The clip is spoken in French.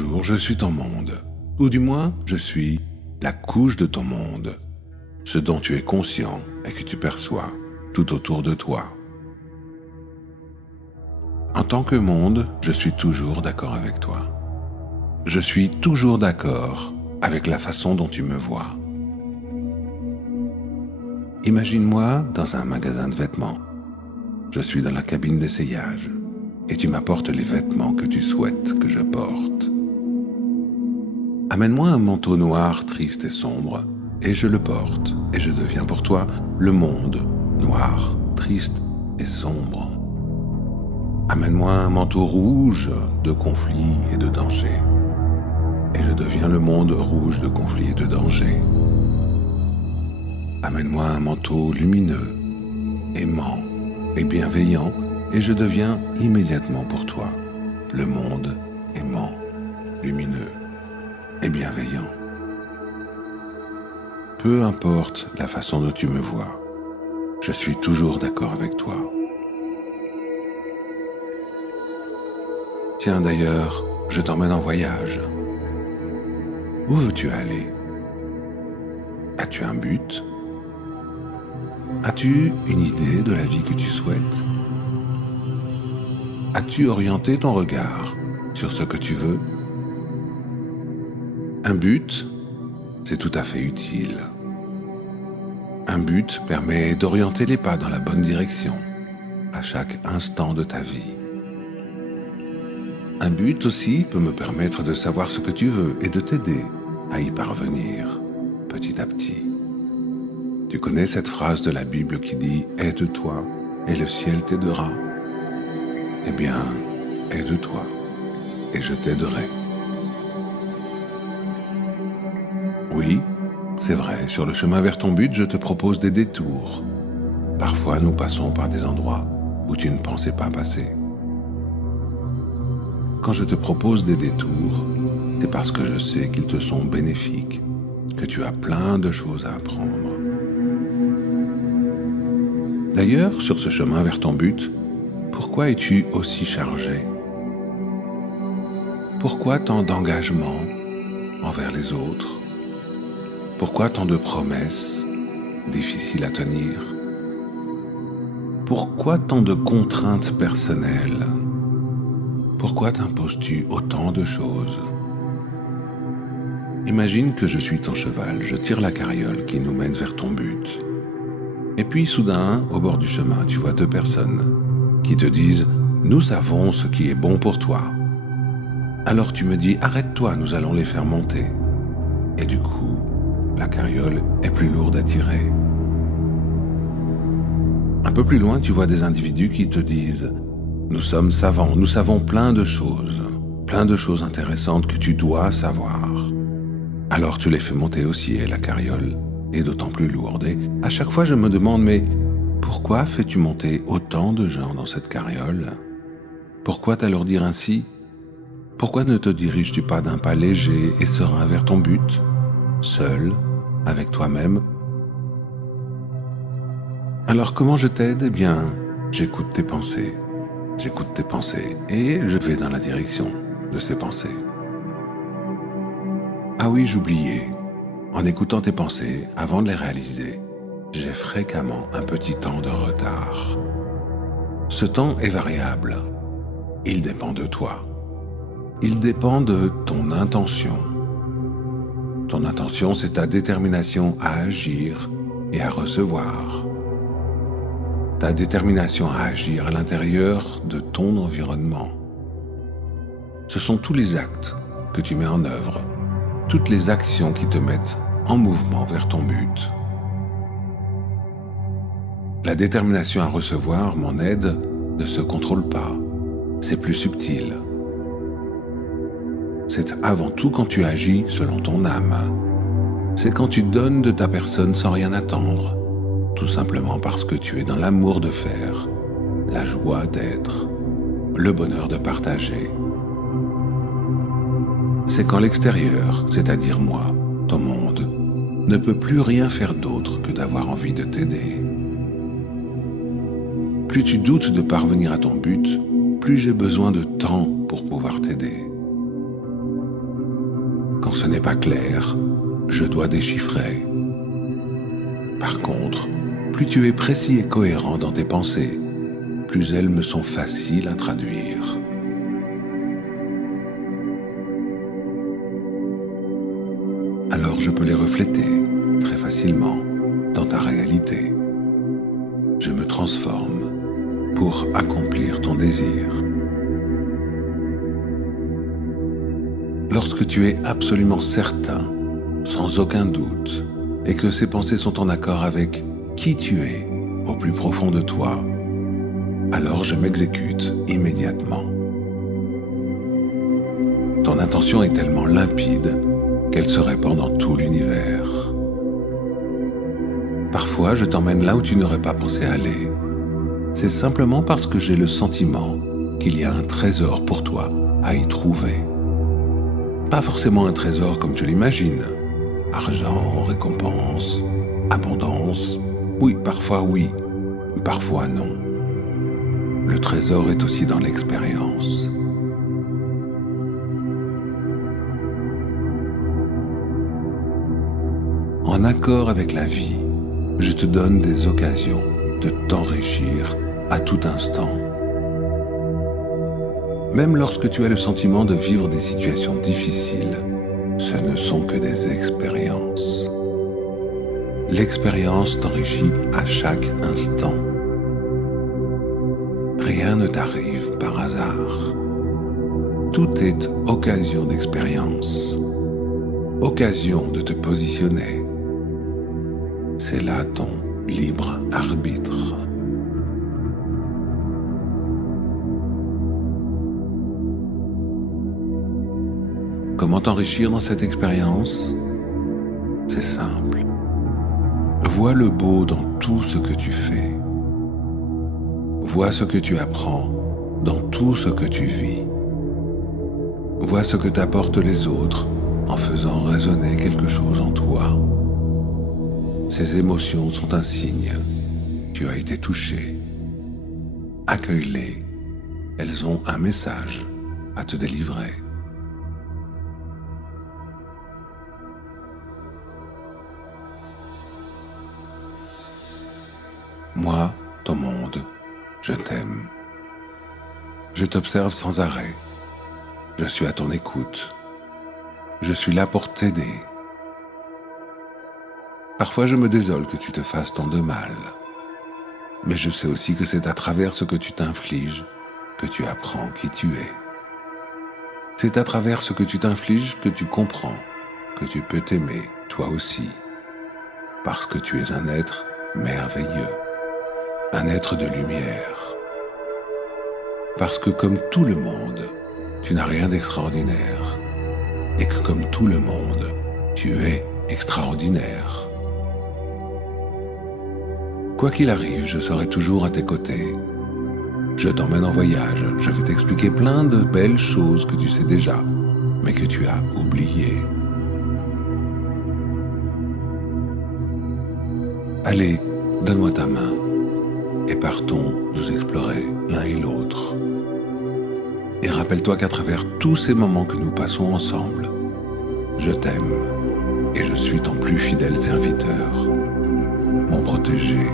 Bonjour, je suis ton monde. Ou du moins, je suis la couche de ton monde. Ce dont tu es conscient et que tu perçois tout autour de toi. En tant que monde, je suis toujours d'accord avec toi. Je suis toujours d'accord avec la façon dont tu me vois. Imagine-moi dans un magasin de vêtements. Je suis dans la cabine d'essayage et tu m'apportes les vêtements que tu souhaites que je porte. Amène-moi un manteau noir, triste et sombre, et je le porte, et je deviens pour toi le monde noir, triste et sombre. Amène-moi un manteau rouge de conflit et de danger, et je deviens le monde rouge de conflit et de danger. Amène-moi un manteau lumineux, aimant et bienveillant, et je deviens immédiatement pour toi le monde aimant, lumineux et bienveillant. Peu importe la façon dont tu me vois, je suis toujours d'accord avec toi. Tiens d'ailleurs, je t'emmène en voyage. Où veux-tu aller? As-tu un but? As-tu une idée de la vie que tu souhaites? As-tu orienté ton regard sur ce que tu veux? Un but, c'est tout à fait utile. Un but permet d'orienter les pas dans la bonne direction à chaque instant de ta vie. Un but aussi peut me permettre de savoir ce que tu veux et de t'aider à y parvenir petit à petit. Tu connais cette phrase de la Bible qui dit « Aide-toi et le ciel t'aidera ». Eh bien, aide-toi et je t'aiderai. Oui, c'est vrai, sur le chemin vers ton but, je te propose des détours. Parfois, nous passons par des endroits où tu ne pensais pas passer. Quand je te propose des détours, c'est parce que je sais qu'ils te sont bénéfiques, que tu as plein de choses à apprendre. D'ailleurs, sur ce chemin vers ton but, pourquoi es-tu aussi chargé? Pourquoi tant d'engagement envers les autres? Pourquoi tant de promesses difficiles à tenir? Pourquoi tant de contraintes personnelles? Pourquoi t'imposes-tu autant de choses? Imagine que je suis ton cheval, je tire la carriole qui nous mène vers ton but. Et puis soudain, au bord du chemin, tu vois deux personnes qui te disent « Nous savons ce qui est bon pour toi ». Alors tu me dis « Arrête-toi, nous allons les faire monter ». Et du coup, la carriole est plus lourde à tirer. Un peu plus loin, tu vois des individus qui te disent « Nous sommes savants, nous savons plein de choses intéressantes que tu dois savoir ». Alors tu les fais monter aussi et la carriole est d'autant plus lourde. Et à chaque fois, je me demande « Mais pourquoi fais-tu monter autant de gens dans cette carriole? Pourquoi t'alourdir ainsi? Pourquoi ne te diriges-tu pas d'un pas léger et serein vers ton but, seul, avec toi-même? Alors comment je t'aide? Eh bien, j'écoute tes pensées et je vais dans la direction de ces pensées. Ah oui, j'oubliais, en écoutant tes pensées, avant de les réaliser, j'ai fréquemment un petit temps de retard. Ce temps est variable, il dépend de toi. Il dépend de ton intention. Ton intention, c'est ta détermination à agir et à recevoir. Ta détermination à agir à l'intérieur de ton environnement. Ce sont tous les actes que tu mets en œuvre, toutes les actions qui te mettent en mouvement vers ton but. La détermination à recevoir, mon aide, ne se contrôle pas. C'est plus subtil. C'est avant tout quand tu agis selon ton âme. C'est quand tu donnes de ta personne sans rien attendre, tout simplement parce que tu es dans l'amour de faire, la joie d'être, le bonheur de partager. C'est quand l'extérieur, c'est-à-dire moi, ton monde, ne peut plus rien faire d'autre que d'avoir envie de t'aider. Plus tu doutes de parvenir à ton but, plus j'ai besoin de temps pour pouvoir t'aider. Quand ce n'est pas clair, je dois déchiffrer. Par contre, plus tu es précis et cohérent dans tes pensées, plus elles me sont faciles à traduire. Alors je peux les refléter très facilement dans ta réalité. Je me transforme pour accomplir ton désir. Lorsque tu es absolument certain, sans aucun doute, et que ces pensées sont en accord avec qui tu es au plus profond de toi, alors je m'exécute immédiatement. Ton intention est tellement limpide qu'elle se répand dans tout l'univers. Parfois, je t'emmène là où tu n'aurais pas pensé aller. C'est simplement parce que j'ai le sentiment qu'il y a un trésor pour toi à y trouver. Pas forcément un trésor comme tu l'imagines. Argent, récompense, abondance. Oui, parfois non. Le trésor est aussi dans l'expérience. En accord avec la vie, je te donne des occasions de t'enrichir à tout instant. Même lorsque tu as le sentiment de vivre des situations difficiles, ce ne sont que des expériences. L'expérience t'enrichit à chaque instant. Rien ne t'arrive par hasard. Tout est occasion d'expérience, occasion de te positionner. C'est là ton libre arbitre. Comment t'enrichir dans cette expérience? C'est simple. Vois le beau dans tout ce que tu fais. Vois ce que tu apprends dans tout ce que tu vis. Vois ce que t'apportent les autres en faisant résonner quelque chose en toi. Ces émotions sont un signe. Tu as été touché. Accueille-les. Elles ont un message à te délivrer. Moi, ton monde, je t'aime. Je t'observe sans arrêt. Je suis à ton écoute. Je suis là pour t'aider. Parfois je me désole que tu te fasses tant de mal. Mais je sais aussi que c'est à travers ce que tu t'infliges que tu apprends qui tu es. C'est à travers ce que tu t'infliges que tu comprends que tu peux t'aimer toi aussi. Parce que tu es un être merveilleux. Un être de lumière. Parce que comme tout le monde, tu n'as rien d'extraordinaire. Et que comme tout le monde, tu es extraordinaire. Quoi qu'il arrive, je serai toujours à tes côtés. Je t'emmène en voyage, je vais t'expliquer plein de belles choses que tu sais déjà, mais que tu as oubliées. Allez, donne-moi ta main. Et partons nous explorer l'un et l'autre. Et rappelle-toi qu'à travers tous ces moments que nous passons ensemble, je t'aime et je suis ton plus fidèle serviteur, mon protégé.